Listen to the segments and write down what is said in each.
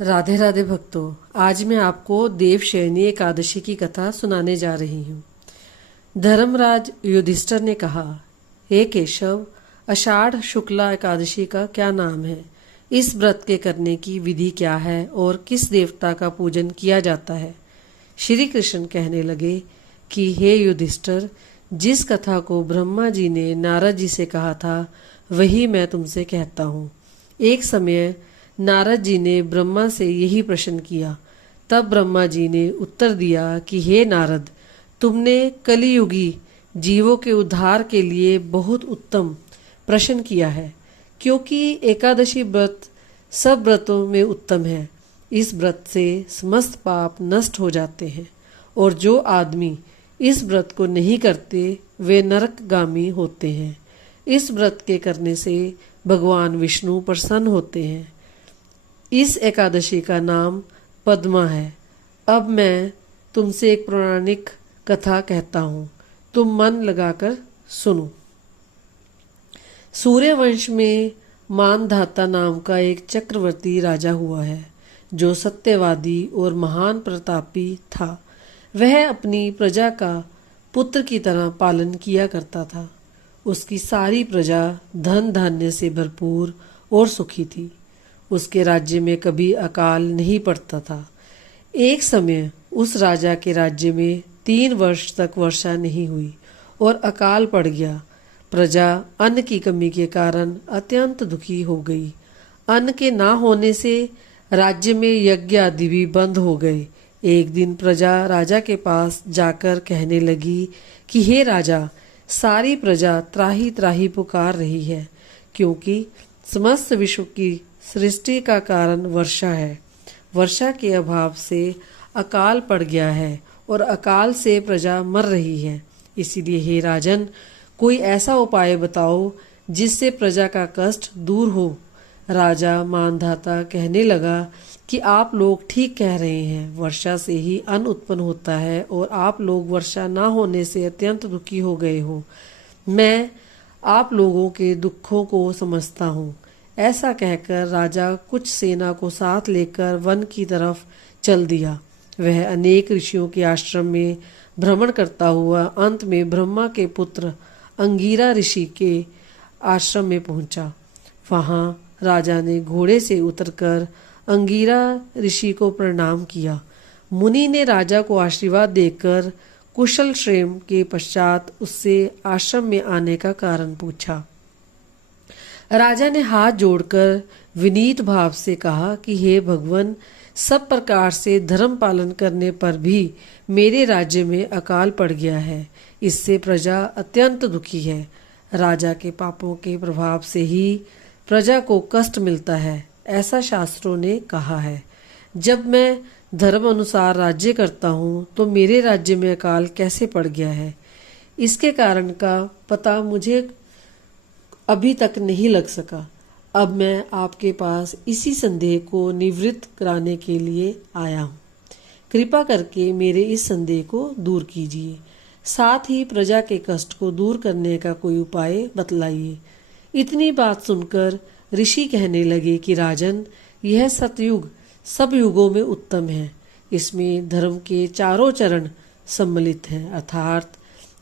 राधे राधे भक्तों, आज मैं आपको देवशयनी एकादशी की कथा सुनाने जा रही हूँ। धर्मराज युधिष्ठिर ने कहा, हे केशव, आषाढ़ शुक्ला एकादशी का क्या नाम है? इस व्रत के करने की विधि क्या है और किस देवता का पूजन किया जाता है? श्री कृष्ण कहने लगे कि हे युधिष्ठिर, जिस कथा को ब्रह्मा जी ने नारद जी से कहा था वही मैं तुमसे कहता हूँ। एक समय नारद जी ने ब्रह्मा से यही प्रश्न किया। तब ब्रह्मा जी ने उत्तर दिया कि हे नारद, तुमने कलियुगी जीवों के उद्धार के लिए बहुत उत्तम प्रश्न किया है, क्योंकि एकादशी व्रत सब व्रतों में उत्तम है। इस व्रत से समस्त पाप नष्ट हो जाते हैं और जो आदमी इस व्रत को नहीं करते वे नरकगामी होते हैं। इस व्रत के करने से भगवान विष्णु प्रसन्न होते हैं। इस एकादशी का नाम पद्मा है। अब मैं तुमसे एक पौराणिक कथा कहता हूँ, तुम मन लगाकर सुनो। सूर्यवंश में मानधाता नाम का एक चक्रवर्ती राजा हुआ है, जो सत्यवादी और महान प्रतापी था। वह अपनी प्रजा का पुत्र की तरह पालन किया करता था। उसकी सारी प्रजा धन धान्य से भरपूर और सुखी थी। उसके राज्य में कभी अकाल नहीं पड़ता था। एक समय उस राजा के राज्य में 3 वर्ष तक वर्षा नहीं हुई और अकाल पड़ गया। प्रजा अन्न की कमी के कारण अत्यंत दुखी हो गई। अन्न के ना होने से राज्य में यज्ञ आदि भी बंद हो गए। एक दिन प्रजा राजा के पास जाकर कहने लगी कि हे राजा, सारी प्रजा त्राही त्राही पुकार रही है, क्योंकि समस्त विश्व की सृष्टि का कारण वर्षा है। वर्षा के अभाव से अकाल पड़ गया है और अकाल से प्रजा मर रही है। इसीलिए हे राजन, कोई ऐसा उपाय बताओ जिससे प्रजा का कष्ट दूर हो। राजा मानधाता कहने लगा कि आप लोग ठीक कह रहे हैं, वर्षा से ही अन्न उत्पन्न होता है और आप लोग वर्षा ना होने से अत्यंत दुखी हो गए हो। मैं आप लोगों के दुखों को समझता हूँ। ऐसा कहकर राजा कुछ सेना को साथ लेकर वन की तरफ चल दिया। वह अनेक ऋषियों के आश्रम में भ्रमण करता हुआ अंत में ब्रह्मा के पुत्र अंगिरा ऋषि के आश्रम में पहुंचा। वहां राजा ने घोड़े से उतरकर अंगिरा ऋषि को प्रणाम किया। मुनि ने राजा को आशीर्वाद देकर कुशल क्षेम के पश्चात उससे आश्रम में आने का कारण पूछा। राजा ने हाथ जोड़कर विनीत भाव से कहा कि हे भगवान, सब प्रकार से धर्म पालन करने पर भी मेरे राज्य में अकाल पड़ गया है। इससे प्रजा अत्यंत दुखी है। राजा के पापों के प्रभाव से ही प्रजा को कष्ट मिलता है, ऐसा शास्त्रों ने कहा है। जब मैं धर्म अनुसार राज्य करता हूँ तो मेरे राज्य में अकाल कैसे पड़ गया है, इसके कारण का पता मुझे अभी तक नहीं लग सका। अब मैं आपके पास इसी संदेह को निवृत्त कराने के लिए आया हूँ। कृपा करके मेरे इस संदेह को दूर कीजिए। साथ ही प्रजा के कष्ट को दूर करने का कोई उपाय बतलाइए। इतनी बात सुनकर ऋषि कहने लगे कि राजन, यह सतयुग सब युगों में उत्तम है। इसमें धर्म के चारों चरण सम्मिलित हैं, अर्थात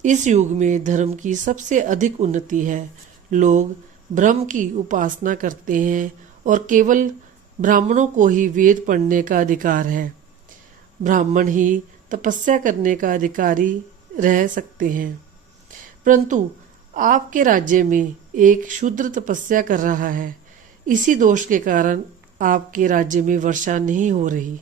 इस युग में धर्म की सबसे अधिक उन्नति है। लोग ब्रह्म की उपासना करते हैं और केवल ब्राह्मणों को ही वेद पढ़ने का अधिकार है। ब्राह्मण ही तपस्या करने का अधिकारी रह सकते हैं। परंतु आपके राज्य में एक शूद्र तपस्या कर रहा है। इसी दोष के कारण आपके राज्य में वर्षा नहीं हो रही।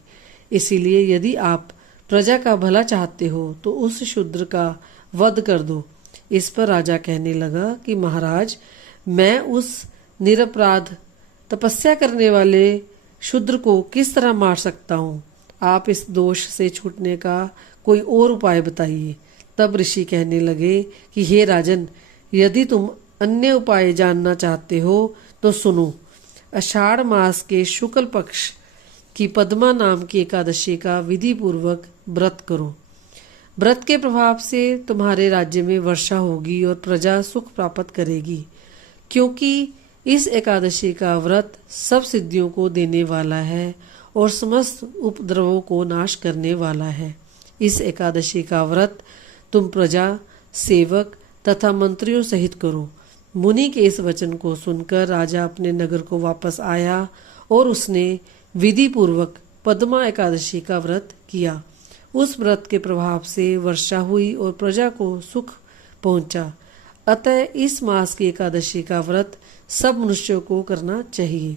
इसीलिए यदि आप प्रजा का भला चाहते हो तो उस शूद्र का वध कर दो। इस पर राजा कहने लगा कि महाराज, मैं उस निरपराध तपस्या करने वाले शूद्र को किस तरह मार सकता हूँ? आप इस दोष से छूटने का कोई और उपाय बताइए। तब ऋषि कहने लगे कि हे राजन, यदि तुम अन्य उपाय जानना चाहते हो तो सुनो। आषाढ़ मास के शुक्ल पक्ष की पद्मा नाम की एकादशी का विधि पूर्वक व्रत करो। व्रत के प्रभाव से तुम्हारे राज्य में वर्षा होगी और प्रजा सुख प्राप्त करेगी, क्योंकि इस एकादशी का व्रत सब सिद्धियों को देने वाला है और समस्त उपद्रवों को नाश करने वाला है। इस एकादशी का व्रत तुम प्रजा, सेवक तथा मंत्रियों सहित करो। मुनि के इस वचन को सुनकर राजा अपने नगर को वापस आया और उसने विधि पूर्वक पद्मा एकादशी का व्रत किया। उस व्रत के प्रभाव से वर्षा हुई और प्रजा को सुख पहुंचा। अतः इस मास की एकादशी का व्रत सब मनुष्यों को करना चाहिए।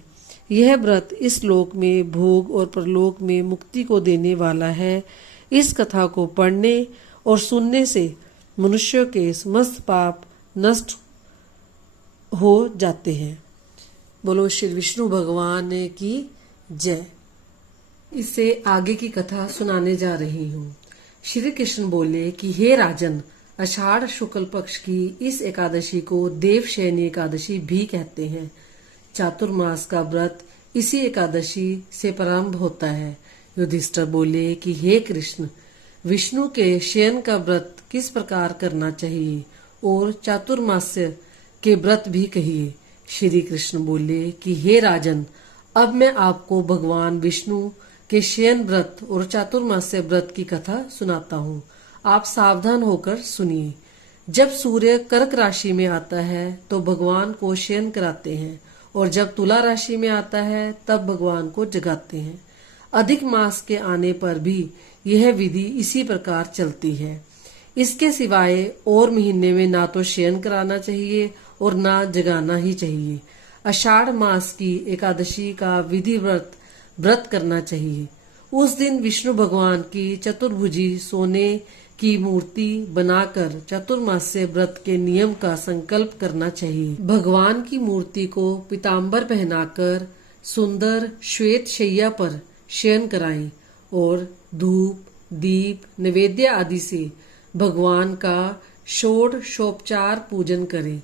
यह व्रत इस लोक में भोग और परलोक में मुक्ति को देने वाला है। इस कथा को पढ़ने और सुनने से मनुष्यों के समस्त पाप नष्ट हो जाते हैं। बोलो श्री विष्णु भगवान की जय। इससे आगे की कथा सुनाने जा रही हूँ। श्री कृष्ण बोले कि हे राजन, आषाढ़ शुक्ल पक्ष की इस एकादशी को देवशयनी एकादशी भी कहते हैं। चातुर्मास का व्रत इसी एकादशी से प्रारंभ होता है। युधिष्ठिर बोले कि हे कृष्ण, विष्णु के शयन का व्रत किस प्रकार करना चाहिए और चातुर्मास्य के व्रत भी कहिए। श्री कृष्ण बोले कि हे राजन, अब मैं आपको भगवान विष्णु के शयन व्रत और चातुर्मास्य व्रत की कथा सुनाता हूँ। आप सावधान होकर सुनिए। जब सूर्य कर्क राशि में आता है तो भगवान को शयन कराते हैं और जब तुला राशि में आता है तब भगवान को जगाते हैं। अधिक मास के आने पर भी यह विधि इसी प्रकार चलती है। इसके सिवाय और महीने में ना तो शयन कराना चाहिए और ना जगाना ही चाहिए। आषाढ़ मास की एकादशी का विधि व्रत करना चाहिए। उस दिन विष्णु भगवान की चतुर्भुजी सोने की मूर्ति बनाकर चातुर्मास्य व्रत के नियम का संकल्प करना चाहिए। भगवान की मूर्ति को पीताम्बर पहनाकर सुंदर श्वेत शैया पर शयन कराएं और धूप, दीप, नैवेद्य आदि से भगवान का षोडशोपचार पूजन करें।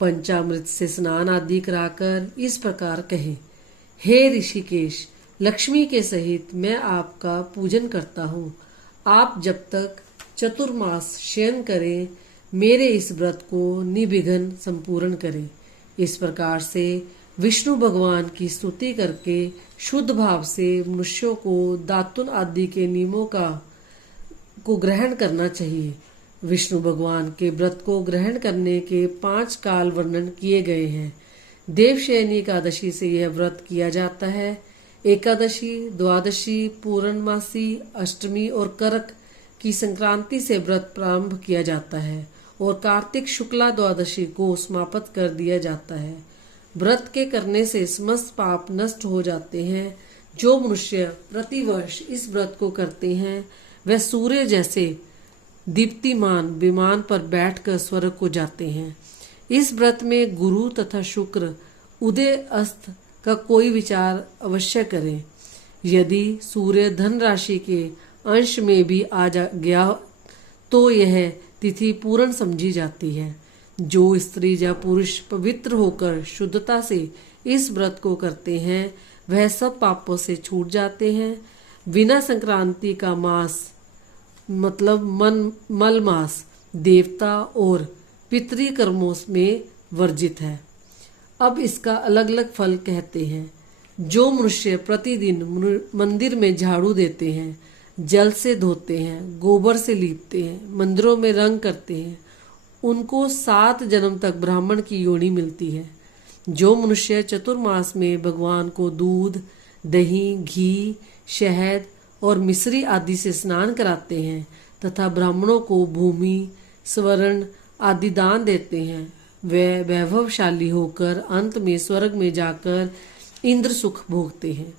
पंचामृत से स्नान आदि कराकर इस प्रकार कहें, हे ऋषिकेश, लक्ष्मी के सहित मैं आपका पूजन करता हूँ। आप जब तक चतुर्मास शयन करें, मेरे इस व्रत को निर्विघ्न संपूर्ण करें। इस प्रकार से विष्णु भगवान की स्तुति करके शुद्ध भाव से मनुष्यों को दातुन आदि के नियमों को ग्रहण करना चाहिए। विष्णु भगवान के व्रत को ग्रहण करने के 5 काल वर्णन किए गए हैं। देवशयनी एकादशी से यह व्रत किया जाता है। एकादशी, द्वादशी, पूर्णमासी, अष्टमी और करक की संक्रांति से व्रत प्रारंभ किया जाता है और कार्तिक शुक्ला द्वादशी को समाप्त कर दिया जाता है। व्रत के करने से समस्त पाप नष्ट हो जाते हैं। जो मनुष्य प्रतिवर्ष इस व्रत को करते हैं वह सूर्य जैसे दीप्तिमान विमान पर बैठकर स्वर्ग को जाते हैं। इस व्रत में गुरु तथा शुक्र उदय अस्त का कोई विचार अवश्य करें। यदि सूर्य धन राशि के अंश में भी आ गया तो यह तिथि पूर्ण समझी जाती है। जो स्त्री या पुरुष पवित्र होकर शुद्धता से इस व्रत को करते हैं वह सब पापों से छूट जाते हैं। बिना संक्रांति का मास मतलब मल मास देवता और पितृ कर्मों में वर्जित है। अब इसका अलग अलग फल कहते हैं। जो मनुष्य प्रतिदिन मंदिर में झाड़ू देते हैं, जल से धोते हैं, गोबर से लीपते हैं, मंदिरों में रंग करते हैं, उनको 7 जन्म तक ब्राह्मण की योनि मिलती है। जो मनुष्य चतुर्मास में भगवान को दूध, दही, घी, शहद और मिश्री आदि से स्नान कराते हैं तथा ब्राह्मणों को भूमि, स्वर्ण आदि दान देते हैं, वे वैभवशाली होकर अंत में स्वर्ग में जाकर इंद्र सुख भोगते हैं।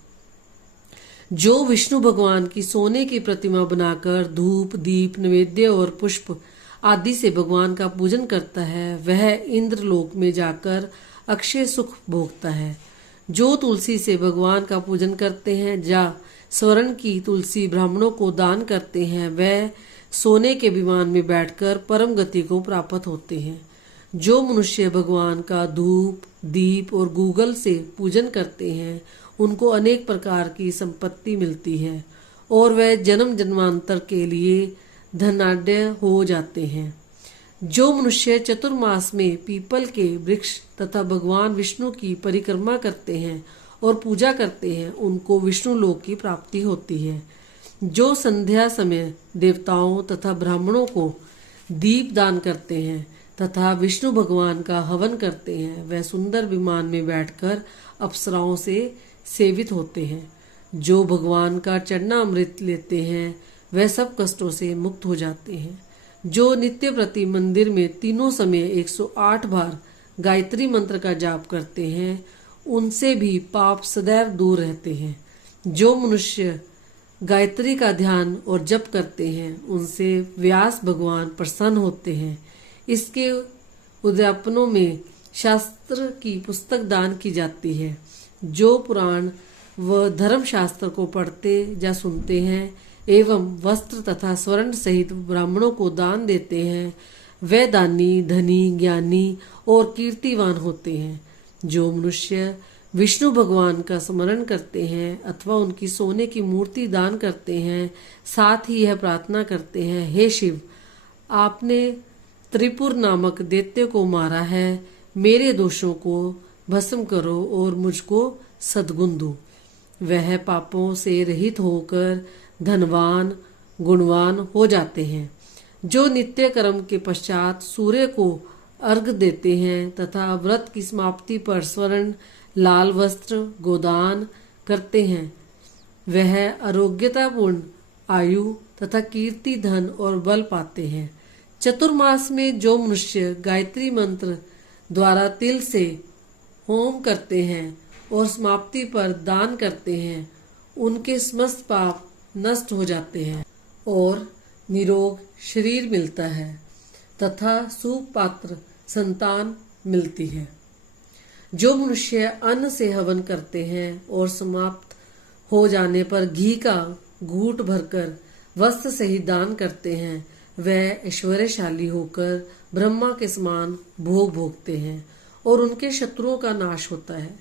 जो विष्णु भगवान की सोने की प्रतिमा बनाकर धूप, दीप, नैवेद्य और पुष्प आदि से भगवान का पूजन करता है वह इंद्र लोक में जाकर अक्षय सुख भोगता है। जो तुलसी से भगवान का पूजन करते हैं या स्वर्ण की तुलसी ब्राह्मणों को दान करते हैं वह सोने के विमान में बैठकर परम गति को प्राप्त होते हैं। जो मनुष्य भगवान का धूप, दीप और गूगल से पूजन करते हैं उनको अनेक प्रकार की संपत्ति मिलती है और वह जन्म जन्मांतर के लिए धनाढ्य हो जाते हैं। जो मनुष्य चतुर्मास में पीपल के वृक्ष तथा भगवान विष्णु की परिक्रमा करते हैं और पूजा करते हैं उनको विष्णु लोक की प्राप्ति होती है। जो संध्या समय देवताओं तथा ब्राह्मणों को दीप दान करते हैं तथा विष्णु भगवान का हवन करते हैं वह सुंदर विमान में बैठकर अप्सराओं से सेवित होते हैं। जो भगवान का चरणामृत लेते हैं वह सब कष्टों से मुक्त हो जाते हैं। जो नित्य प्रति मंदिर में तीनों समय 108 बार गायत्री मंत्र का जाप करते हैं उनसे भी पाप सदैव दूर रहते हैं। जो मनुष्य गायत्री का ध्यान और जप करते हैं उनसे व्यास भगवान प्रसन्न होते हैं। इसके उद्यापनों में शास्त्र की पुस्तक दान की जाती है। जो पुराण व धर्म शास्त्र को पढ़ते या सुनते हैं एवं वस्त्र तथा स्वर्ण सहित ब्राह्मणों को दान देते हैं वे दानी, धनी, ज्ञानी और कीर्तिवान होते हैं। जो मनुष्य विष्णु भगवान का स्मरण करते हैं अथवा उनकी सोने की मूर्ति दान करते हैं साथ ही यह प्रार्थना करते हैं, हे शिव, आपने त्रिपुर नामक दैत्य को मारा है, मेरे दोषों को भस्म करो और मुझको सद्गुण दो। वह पापों से रहित होकर धनवान गुणवान हो जाते हैं। जो नित्य कर्म के पश्चात सूर्य को अर्घ देते हैं तथा व्रत की समाप्ति पर स्वर्ण लाल वस्त्र गोदान करते हैं वह आरोग्यतापूर्ण आयु तथा कीर्ति धन और बल पाते हैं। चतुर्मास में जो मनुष्य गायत्री मंत्र द्वारा तिल से होम करते हैं और समाप्ति पर दान करते हैं उनके समस्त पाप नष्ट हो जाते हैं और निरोग शरीर मिलता है तथा सुपात्र संतान मिलती है। जो मनुष्य अन्न से हवन करते हैं और समाप्त हो जाने पर घी का घूंट भरकर वस्त्र सहित दान करते हैं वह ऐश्वर्यशाली होकर ब्रह्मा के समान भोग भोगते हैं और उनके शत्रुओं का नाश होता है।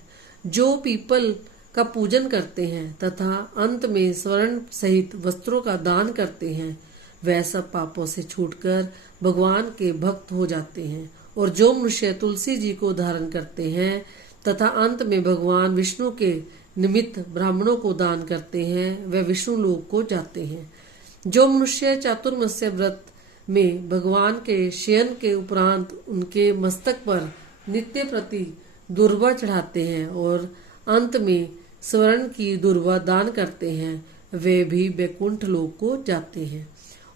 जो पीपल का पूजन करते हैं तथा अंत में स्वर्ण सहित वस्त्रों का दान करते हैं वह सब पापों से छूटकर भगवान के भक्त हो जाते हैं। और जो मनुष्य तुलसी जी को धारण करते हैं तथा अंत में भगवान विष्णु के निमित्त ब्राह्मणों को दान करते हैं वह विष्णु लोक को जाते हैं। जो मनुष्य चातुर्मास्य व्रत में भगवान के शयन के उपरांत उनके मस्तक पर नित्य प्रति दुर्वा चढ़ाते हैं और अंत में स्वर्ण की दुर्वा दान करते हैं वे भी वैकुंठ लोक को जाते हैं।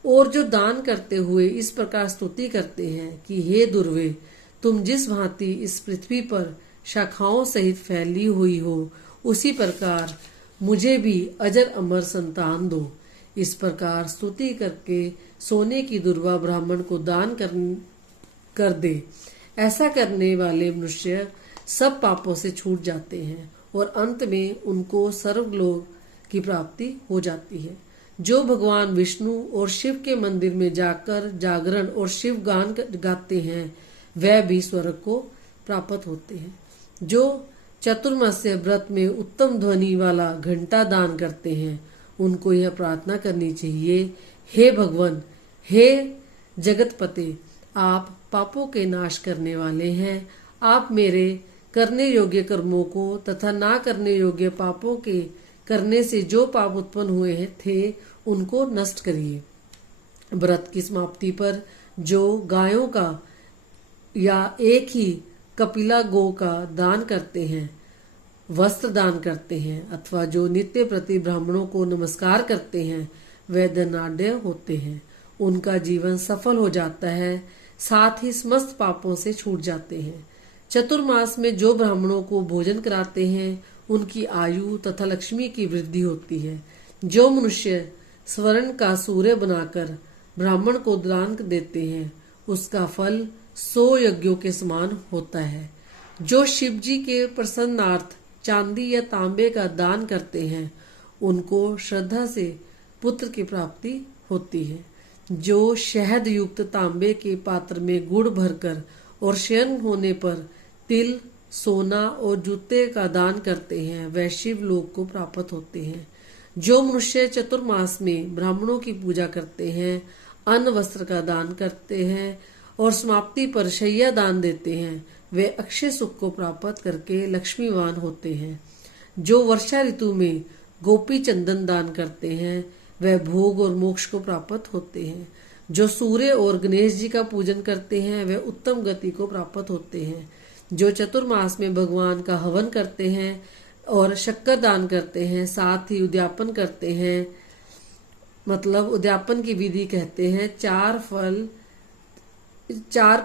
और जो दान करते हुए इस प्रकार स्तुति करते हैं कि हे दुर्वे, तुम जिस भांति इस पृथ्वी पर शाखाओं सहित फैली हुई हो उसी प्रकार मुझे भी अजर अमर संतान दो। इस प्रकार स्तुति करके सोने की दुर्वा ब्राह्मण को दान कर दे। ऐसा करने वाले मनुष्य सब पापों से छूट जाते हैं और अंत में उनको सर्वलोक की प्राप्ति हो जाती है। जो भगवान विष्णु और शिव के मंदिर में जाकर जागरण और शिव गान गाते हैं वह भी स्वर्ग को प्राप्त होते हैं। जो चतुर्मास्य व्रत में उत्तम ध्वनि वाला घंटा दान करते हैं उनको यह प्रार्थना करनी चाहिए, हे भगवान, हे जगतपते, आप पापों के नाश करने वाले हैं। आप मेरे करने योग्य कर्मों को तथा ना करने योग्य पापों के करने से जो पाप उत्पन्न हुए थे उनको नष्ट करिए। व्रत की समाप्ति पर जो गायों का या एक ही कपिला गो का दान करते हैं, वस्त्र दान करते हैं अथवा जो नित्य प्रति ब्राह्मणों को नमस्कार करते हैं वे धनाढ्य होते हैं। उनका जीवन सफल हो जाता है, साथ ही समस्त पापों से छूट जाते हैं। चतुर्मास में जो ब्राह्मणों को भोजन कराते हैं उनकी आयु तथा लक्ष्मी की वृद्धि होती है। जो मनुष्य स्वर्ण का सूर्य बनाकर ब्राह्मण को दान देते हैं उसका फल 100 यज्ञों के समान होता है। जो शिव जी के प्रसन्नार्थ चांदी या तांबे का दान करते हैं उनको श्रद्धा से पुत्र की प्राप्ति होती है। जो शहद युक्त तांबे के पात्र में गुड़ भरकर और शयन होने पर तिल, सोना और जूते का दान करते हैं वह शिव लोक को प्राप्त होते हैं। जो मनुष्य चतुर्मास में ब्राह्मणों की पूजा करते हैं, अन्न वस्त्र का दान करते हैं और समाप्ति पर शैया दान देते हैं वे अक्षय सुख को प्राप्त करके लक्ष्मीवान होते हैं। जो वर्षा ऋतु में गोपी चंदन दान करते हैं वह भोग और मोक्ष को प्राप्त होते हैं। जो सूर्य और गणेश जी का पूजन करते हैं वह उत्तम गति को प्राप्त होते हैं। जो चतुर्मास में भगवान का हवन करते हैं और शक्कर दान करते हैं, साथ ही उद्यापन करते हैं, मतलब उद्यापन की विधि कहते हैं, 4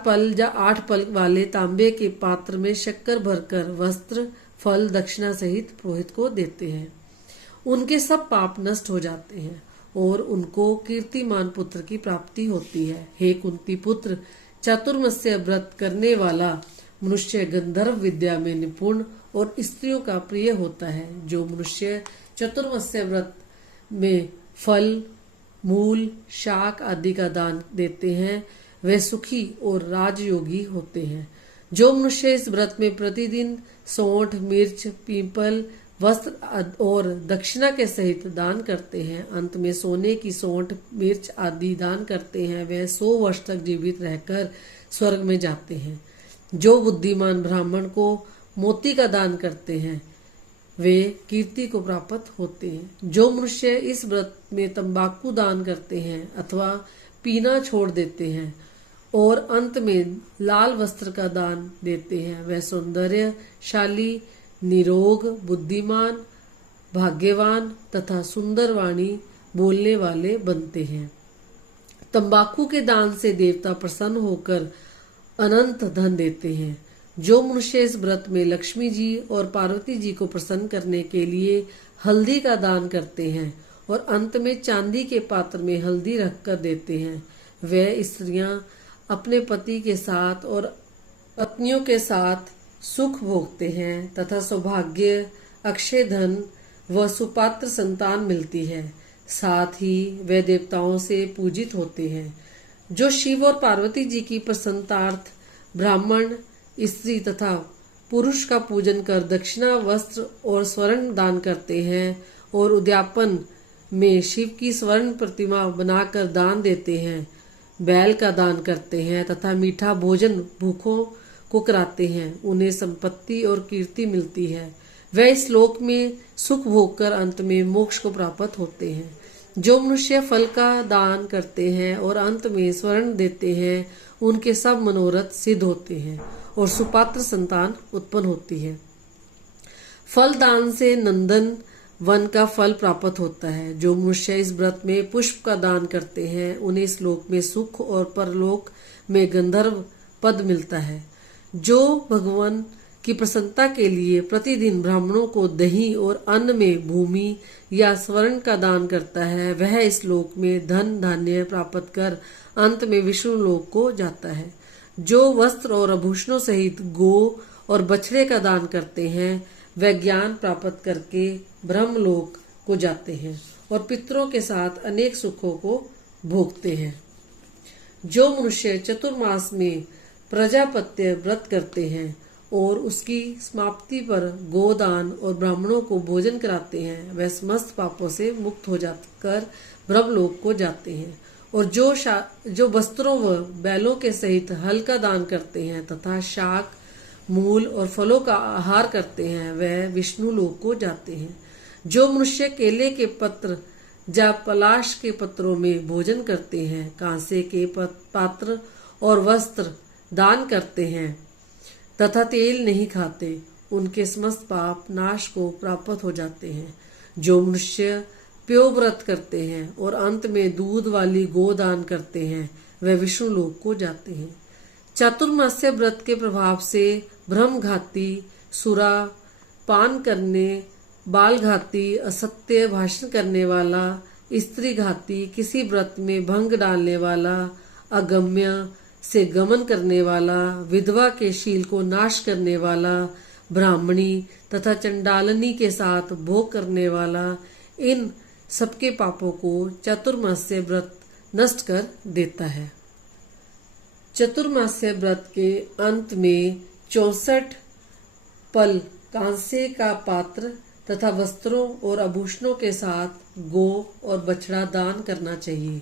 पल या 8 पल वाले तांबे के पात्र में शक्कर भरकर वस्त्र, फल, दक्षिणा सहित पुरोहित को देते हैं, उनके सब पाप नष्ट हो जाते हैं और उनको कीर्तिमान पुत्र की प्राप्ति होती है। हे कुंती पुत्र, चातुर्मास्य व्रत करने वाला मनुष्य गंधर्व विद्या में निपुण और स्त्रियों का प्रिय होता है। जो मनुष्य चतुर्मास्य व्रत में फल, मूल, शाक आदि का दान देते हैं वे सुखी और राजयोगी होते हैं। जो मनुष्य इस व्रत में प्रतिदिन सौंठ, मिर्च, पीपल, वस्त्र और दक्षिणा के सहित दान करते हैं, अंत में सोने की सौंठ, मिर्च आदि दान करते हैं, वे 100 वर्ष तक जीवित रहकर स्वर्ग में जाते हैं। जो बुद्धिमान ब्राह्मण को मोती का दान करते हैं वे कीर्ति को प्राप्त होते हैं। जो मनुष्य इस व्रत में तंबाकू दान करते हैं अथवा पीना छोड़ देते हैं और अंत में लाल वस्त्र का दान देते हैं वह सौंदर्यशाली, निरोग, बुद्धिमान, भाग्यवान तथा सुंदर वाणी बोलने वाले बनते हैं। तंबाकू के दान से देवता प्रसन्न होकर अनंत धन देते हैं। जो मनुष्य इस व्रत में लक्ष्मी जी और पार्वती जी को प्रसन्न करने के लिए हल्दी का दान करते हैं और अंत में चांदी के पात्र में हल्दी रखकर देते हैं, वह स्त्रियां अपने पति के साथ और पत्नियों के साथ सुख भोगते हैं तथा सौभाग्य, अक्षय धन व सुपात्र संतान मिलती है। साथ ही वे देवताओं से पूजित होते हैं। जो शिव और पार्वती जी की प्रसन्नतार्थ ब्राह्मण, स्त्री तथा पुरुष का पूजन कर दक्षिणा, वस्त्र और स्वर्ण दान करते हैं और उद्यापन में शिव की स्वर्ण प्रतिमा बनाकर दान देते हैं, बैल का दान करते हैं तथा मीठा भोजन भूखों को कराते हैं, उन्हें संपत्ति और कीर्ति मिलती है। वह इस लोक में सुख भोगकर अंत में मोक्ष को प्राप्त होते हैं। जो मनुष्य फल का दान करते हैं और अंत में स्वर्ण देते हैं उनके सब मनोरथ सिद्ध होते हैं और सुपात्र संतान उत्पन्न होती है। फल दान से नंदन वन का फल प्राप्त होता है। जो मनुष्य इस व्रत में पुष्प का दान करते हैं उन्हें इस लोक में सुख और परलोक में गंधर्व पद मिलता है। जो भगवान की प्रसन्नता के लिए प्रतिदिन ब्राह्मणों को दही और अन्न में भूमि या स्वर्ण का दान करता है वह इस लोक में धन धान्य प्राप्त कर अंत में विष्णु लोक को जाता है। जो वस्त्र और आभूषणों सहित गो और बछड़े का दान करते हैं वह ज्ञान प्राप्त करके ब्रह्मलोक को जाते हैं और पितरों के साथ अनेक सुखों को भोगते हैं। जो मनुष्य चतुर्मास में प्रजापत्य व्रत करते हैं और उसकी समाप्ति पर गोदान और ब्राह्मणों को भोजन कराते हैं वह समस्त पापों से मुक्त हो जाकर ब्रह्मलोक को जाते हैं। और जो वस्त्रों व बैलों के सहित हल का दान करते हैं तथा शाक, मूल और फलों का आहार करते हैं वह विष्णु लोक को जाते हैं। जो मनुष्य केले के पत्र या पलाश के पत्रों में भोजन करते हैं, कांसे के पात्र और वस्त्र दान करते हैं तथा तेल नहीं खाते, उनके समस्त पाप नाश को प्राप्त हो जाते हैं। जो मनुष्य प्यो व्रत करते हैं और अंत में दूध वाली गो दान करते हैं वह विष्णु लोक को जाते हैं। चातुर्मास्य व्रत के प्रभाव से ब्रह्मघाती, सुरा पान करने, बालघाती, असत्य भाषण करने वाला, स्त्री घाती, किसी व्रत में भंग डालने वाला, अगम्य से गमन करने वाला, विधवा के शील को नाश करने वाला, ब्राह्मणी तथा चंडालनी के साथ भोग करने वाला, इन सबके पापों को चतुर्मास्य व्रत नष्ट कर देता है। चतुर्मास्य व्रत के अंत में 64 पल कांसे का पात्र तथा वस्त्रों और आभूषणों के साथ गो और बछड़ा दान करना चाहिए।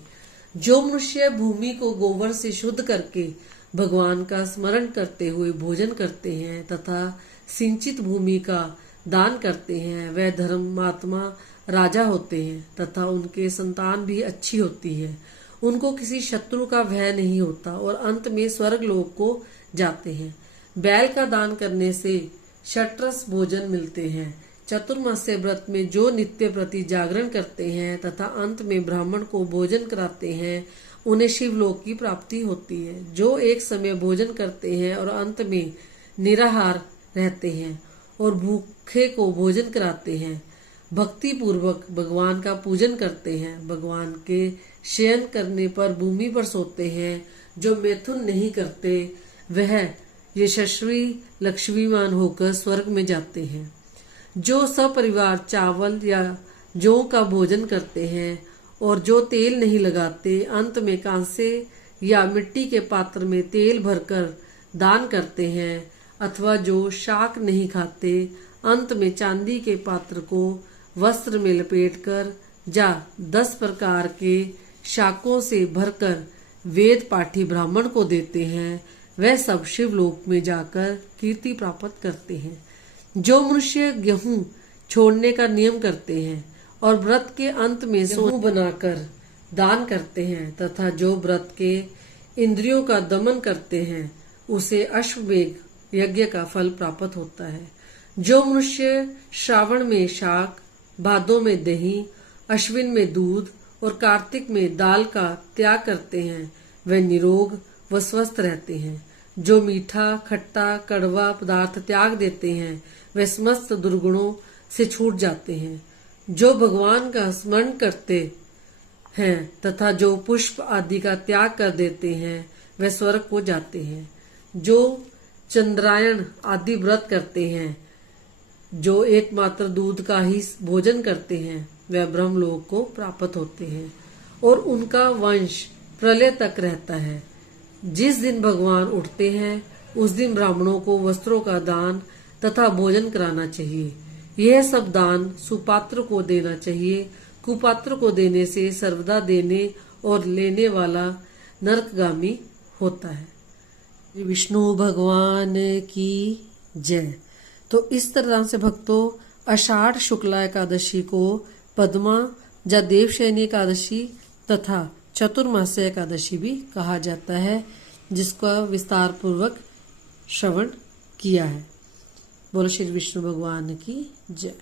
जो मनुष्य भूमि को गोबर से शुद्ध करके भगवान का स्मरण करते हुए भोजन करते हैं तथा सिंचित भूमि का दान करते हैं वह धर्मात्मा राजा होते हैं तथा उनके संतान भी अच्छी होती है। उनको किसी शत्रु का भय नहीं होता और अंत में स्वर्ग लोक को जाते हैं। बैल का दान करने से षट्रस भोजन मिलते हैं। चतुर्मास्य व्रत में जो नित्य प्रति जागरण करते हैं तथा अंत में ब्राह्मण को भोजन कराते हैं उन्हें शिवलोक की प्राप्ति होती है। जो एक समय भोजन करते हैं और अंत में निराहार रहते हैं और भूखे को भोजन कराते हैं, भक्ति पूर्वक भगवान का पूजन करते हैं, भगवान के शयन करने पर भूमि पर सोते हैं, जो मैथुन नहीं करते वह यशस्वी लक्ष्मीवान होकर स्वर्ग में जाते हैं। जो सपरिवार चावल या जौ का भोजन करते हैं और जो तेल नहीं लगाते, अंत में कांसे या मिट्टी के पात्र में तेल भरकर दान करते हैं, अथवा जो शाक नहीं खाते, अंत में चांदी के पात्र को वस्त्र में लपेटकर या 10 प्रकार के शाकों से भरकर वेद पाठी ब्राह्मण को देते हैं, वह सब शिवलोक में जाकर कीर्ति प्राप्त करते हैं। जो मनुष्य गेहूं छोड़ने का नियम करते हैं और व्रत के अंत में समूह बनाकर दान करते हैं तथा जो व्रत के इंद्रियों का दमन करते हैं उसे अश्वमेध यज्ञ का फल प्राप्त होता है। जो मनुष्य श्रावण में शाक, भादों में दही, अश्विन में दूध और कार्तिक में दाल का त्याग करते हैं वे निरोग व स्वस्थ रहते हैं। जो मीठा, खट्टा, कड़वा पदार्थ त्याग देते हैं वे समस्त दुर्गुणों से छूट जाते हैं। जो भगवान का स्मरण करते हैं तथा जो पुष्प आदि का त्याग कर देते हैं वे स्वर्ग को जाते हैं। जो चंद्रायण आदि व्रत करते हैं, जो एकमात्र दूध का ही भोजन करते हैं, वह ब्रह्मलोक को प्राप्त होते हैं और उनका वंश प्रलय तक रहता है। जिस दिन भगवान उठते हैं उस दिन ब्राह्मणों को वस्त्रों का दान तथा भोजन कराना चाहिए। यह सब दान सुपात्र को देना चाहिए। कुपात्र को देने से सर्वदा देने और लेने वाला नरकगामी होता है। विष्णु भगवान की जय। तो इस तरह से भक्तों आषाढ़ शुक्ला एकादशी को पद्मा या देवशयनी एकादशी तथा चतुर्मास्य एकादशी भी कहा जाता है, जिसका विस्तार पूर्वक श्रवण किया है। बोलो श्री विष्णु भगवान की जय।